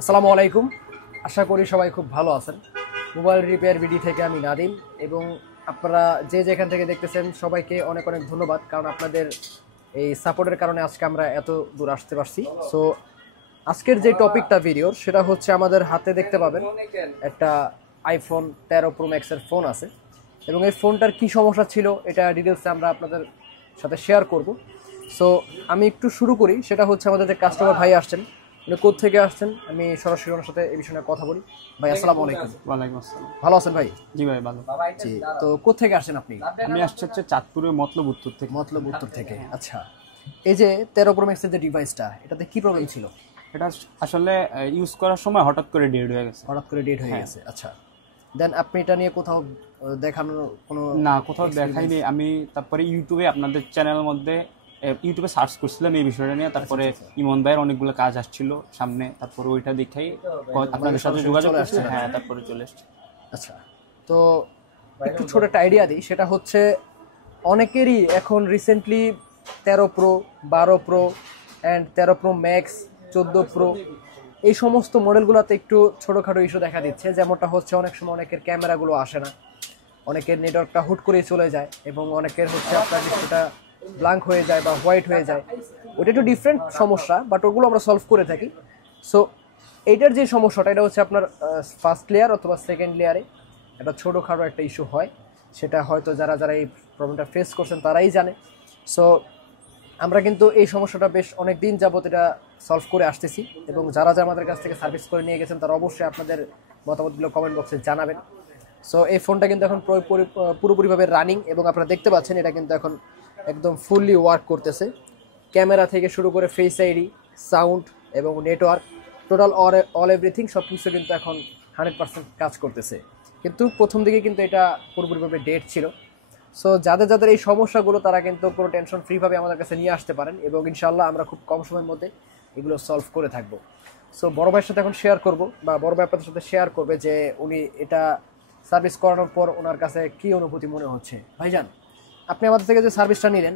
আসসালামু আলাইকুম। আশা করি সবাই খুব ভালো আছেন। মোবাইল রিপেয়ার বিডি থেকে আমি নাদিম, এবং আপনারা যে যেখান থেকে দেখতেছেন সবাইকে অনেক অনেক ধন্যবাদ, কারণ আপনাদের এই সাপোর্টের কারণে আজকে আমরা এত দূর আসতে পারছি। সো আজকের যে টপিকটা ভিডিওর, সেটা হচ্ছে আমাদের হাতে দেখতে পাবেন একটা আইফোন 13 প্রো ম্যাক্সের ফোন আছে, এবং এই ফোনটার কি সমস্যা ছিল এটা ডিটেলসে আমরা আপনাদের সাথে শেয়ার করব। সো আমি একটু শুরু করি। সেটা হচ্ছে আমাদের যে কাস্টমার ভাই আসছেন, উনি কোথা থেকে আসছেন আমি সরাসরি ওনার সাথে এই বিষয়ে কথা বলি। ভাই আসসালামু আলাইকুম। ওয়ালাইকুম আসসালাম। ভালো আছেন ভাই? জি ভাই ভালো। জি, তো কোথা থেকে আসছেন আপনি? আমি আসছি হচ্ছে চাঁদপুরের মতলব উত্তর থেকে। মতলব উত্তর থেকে। আচ্ছা, এই যে 13 প্রো ম্যাক্সের যে ডিভাইসটা, এটাতে কি প্রবলেম ছিল? এটা আসলে ইউজ করার সময় হঠাৎ করে ডেড হয়ে গেছে। হঠাৎ করে ডেট হয়ে গেছে। আচ্ছা, দেন আপনি এটা নিয়ে কোথাও দেখানোর কোনো? না, কোথাও দেখাইনি। আমি তারপরে ইউটিউবে আপনাদের চ্যানেলের মধ্যে ইউটিউবে সার্চ করছিলাম এই বিষয়টা নিয়ে। তারপরে ইমন ভাইয়ের অনেকগুলো কাজ আসছিল সামনে, তারপরে ওইটা দেখেই আপনাদের সাথে যোগাযোগ করছি। হ্যাঁ, তারপরে চলে এসেছি। আচ্ছা, তো একটু ছোট একটা আইডিয়া দিই। সেটা হচ্ছে অনেকেরই এখন recently 13 pro, 12 pro and 13 pro max, 14 pro, এই সমস্ত মডেলগুলোতে একটু ছোটোখাটো ইস্যু দেখা দিচ্ছে। যেমনটা হচ্ছে অনেক সময় অনেকের ক্যামেরাগুলো আসে না, অনেকের নেটওয়ার্কটা হুট করে চলে যায়, এবং অনেকের হচ্ছে আপনার ডিসপ্লেটা ব্ল্যাঙ্ক হয়ে যায় বা হোয়াইট হয়ে যায়। ওটা একটু ডিফারেন্ট সমস্যা, বাট ওগুলো আমরা সলভ করে থাকি। সো এইটার যে সমস্যাটা, এটা হচ্ছে আপনার ফার্স্ট লেয়ার অথবা সেকেন্ড লেয়ারে একটা ছোটোখাটো একটা ইস্যু হয়। সেটা হয়তো যারা যারা এই প্রবলেমটা ফেস করছেন তারাই জানে। সো আমরা কিন্তু এই সমস্যাটা বেশ অনেক দিন যাবত এটা সলভ করে আসতেছি, এবং যারা যারা আমাদের কাছ থেকে সার্ভিস করে নিয়ে গেছেন তারা অবশ্যই আপনাদের মতামতগুলো কমেন্ট বক্সে জানাবেন। সো এই ফোনটা কিন্তু এখন পুরোপুরিভাবে রানিং, এবং আপনারা দেখতে পাচ্ছেন এটা কিন্তু এখন একদম ফুললি ওয়ার্ক করতেছে। ক্যামেরা থেকে শুরু করে ফেস আইডি, সাউন্ড এবং নেটওয়ার্ক, টোটাল অল এভরিথিং সব কিছু কিন্তু এখন 100% কাজ করতেছে। কিন্তু প্রথম দিকে কিন্তু এটা পুরোপুরিভাবে ডেড ছিল। সো যাদের যাদের এই সমস্যাগুলো, তারা কিন্তু কোনো টেনশন ফ্রিভাবে আমাদের কাছে নিয়ে আসতে পারেন, এবং ইনশাল্লাহ আমরা খুব কম সময়ের মধ্যে এগুলো সলভ করে থাকবো। সো বড় ভাইয়ের সাথে এখন শেয়ার করব, বা বড় ভাই আপনাদের সাথে শেয়ার করবে যে উনি এটা সার্ভিস করানোর পর ওনার কাছে কী অনুভূতি মনে হচ্ছে। ভাইজান, আপনি আমাদের থেকে যে সার্ভিসটা নিলেন,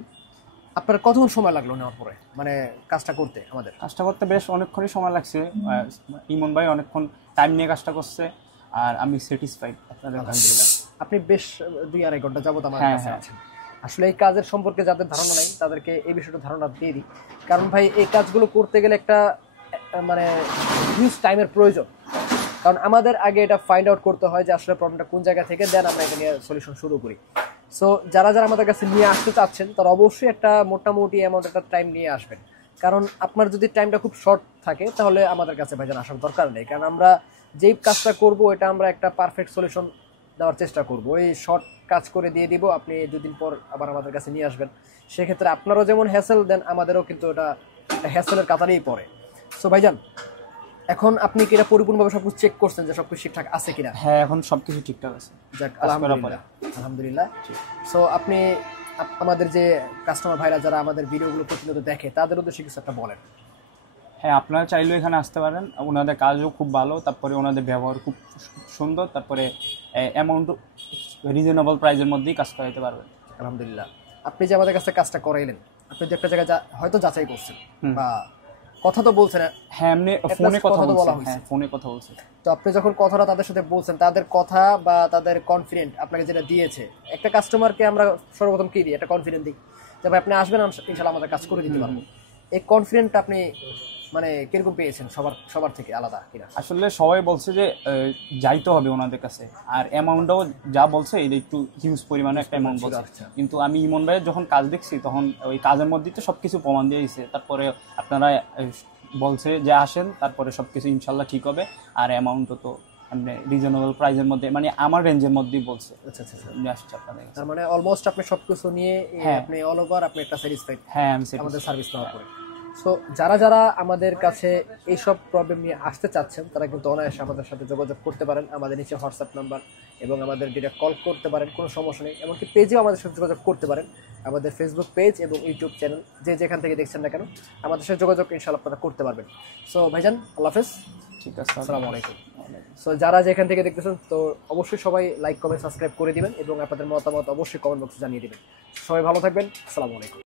আপনার কতক্ষণ সময় লাগলো নেওয়ার পরে, মানে কাজটা করতে? আমাদের কাজটা করতে বেশ অনেকক্ষণই সময় লাগছে। ইমন ভাই অনেকক্ষণ টাইম নিয়ে কাজটা করছে, আর আমি স্যাটিসফাইড আপনাদের। আলহামদুলিল্লাহ। আপনি বেশ 2-2.5 ঘন্টা যাবত আমার হ্যাঁ, কাছে হ্যাঁ। আছেন। আসলে এই কাজের সম্পর্কে যাদের ধারণা নাই তাদেরকে এই বিষয়টা ধারণা দিয়ে দিই, কারণ ভাই এই কাজগুলো করতে গেলে একটা মানে হিউজ টাইমের প্রয়োজন। কারণ আমাদের আগে এটা ফাইন্ড আউট করতে হয় যে আসলে প্রবলেমটা কোন জায়গা থেকে, দেন আমরা এটা নিয়ে সলিউশন শুরু করি। সো যারা যারা আমাদের কাছে নিয়ে আসতে চাচ্ছেন তারা অবশ্যই একটা মোটামুটি অ্যামাউন্ট একটা টাইম নিয়ে আসবেন, কারণ আপনার যদি টাইমটা খুব শর্ট থাকে তাহলে আমাদের কাছে ভাইজান আসার দরকার নেই, কারণ আমরা যেই কাজটা করব এটা আমরা একটা পারফেক্ট সলিউশন দেওয়ার চেষ্টা করব। ওই শর্ট কাজ করে দিয়ে দিব, আপনি 2 দিন পর আবার আমাদের কাছে নিয়ে আসবেন। সেক্ষেত্রে আপনারও যেমন হ্যাসেল, দেন আমাদেরও কিন্তু এটা হ্যাসেলের কাতারেই পড়ে। সো ভাইজান, এখন আপনি কি এটা পরিপূর্ণভাবে সবকিছু চেক করছেন যে সবকিছু ঠিকঠাক আছে কিনা? হ্যাঁ, এখন সবকিছু ঠিকঠাক আছে। যাক, আলহামদুলিল্লাহ, আলহামদুলিল্লাহ। সো আপনি আমাদের যে কাস্টমার ভাইরা যারা আমাদের ভিডিওগুলো প্রতিনিয়ত দেখে তাদের উদ্দেশ্যে কিছু একটা বলেন। হ্যাঁ, আপনারা চাইলেও এখানে আসতে পারেন। ওনাদের কাজও খুব ভালো, তারপরে ওনাদের ব্যবহার খুব সুন্দর, তারপরে অ্যামাউন্ট রিজনেবল প্রাইসের মধ্যেই কাজ করাইতে পারবেন। আলহামদুলিল্লাহ। আপনি যে আমাদের কাছে কাজটা করাইলেন, আপনি যে একটা জায়গায় হয়তো যাচাই করছেন বা কথা তো বলছেন। হ্যাঁ, এমনি ফোনে কথা বলা হয়েছে। হ্যাঁ, ফোনে কথা বলছে। তো আপনি যখন কথাটা তাদের সাথে বলছেন, তাদের কথা বা তাদের কনফিডেন্ট আপনাকে যেটা দিয়েছে, একটা কাস্টমারকে আমরা সর্বপ্রথম কি দিই? একটা কনফিডেন্ট দিই যে ভাই আপনি আসবেন, ইনশাআল্লাহ আমাদের কাজ করে দিতে পারবো। এই কনফিডেন্টটা আপনি মানে কিরকম পেয়েছেন? সবার থেকে আলাদা কিনা? আসলে সবাই বলছে যে যাইতে হবে ওনাদের কাছে, আর অ্যামাউন্টটাও যা বলছে এটা একটু হিউজ পরিমাণে একটা অ্যামাউন্ট বলছে। কিন্তু আমি ইমন ভাইয়ের যখন কাজ দেখছি তখন ওই কাজের মধ্যেই তো সবকিছু প্রমাণ দিয়ে দিয়েছে। তারপরে আপনারা বলছে যে আসেন, তারপরে সবকিছু ইনশাল্লাহ ঠিক হবে। আর অ্যামাউন্টও তো মানে রিজনেবল প্রাইসের মধ্যে, মানে আমার রেঞ্জের মধ্যেই বলছে। আচ্ছা আচ্ছা, আসছে আপনাদের কাছে। তার মানে অলমোস্ট আপনি সবকিছু নিয়ে আপনি অল ওভার আপনি একটা স্যাটিসফাইড? হ্যাঁ, আমি আমাদের সার্ভিস নেওয়ার পরে। সো যারা যারা আমাদের কাছে এইসব প্রবলেম নিয়ে আসতে চাচ্ছেন তারা কিন্তু অনায়াসে আমাদের সাথে যোগাযোগ করতে পারেন। আমাদের নিচে হোয়াটসঅ্যাপ নাম্বার এবং আমাদের ডিরেক্ট কল করতে পারেন, কোনো সমস্যা নেই। এমনকি পেজেও আমাদের সাথে যোগাযোগ করতে পারেন। আমাদের ফেসবুক পেজ এবং ইউটিউব চ্যানেল যে যেখান থেকে দেখছেন না কেন, আমাদের সাথে যোগাযোগ ইনশাআল্লাহ আপনারা করতে পারবেন। সো ভাইজান, আল্লাহ হাফেজ। ঠিক আছে, আসসালামু আলাইকুম। সো যারা যেখান থেকে দেখতেছেন, তো অবশ্যই সবাই লাইক, কমেন্ট, সাবস্ক্রাইব করে দিবেন, এবং আপনাদের মতামত অবশ্যই কমেন্ট বক্সে জানিয়ে দিবেন। সবাই ভালো থাকবেন। আসসালামু আলাইকুম।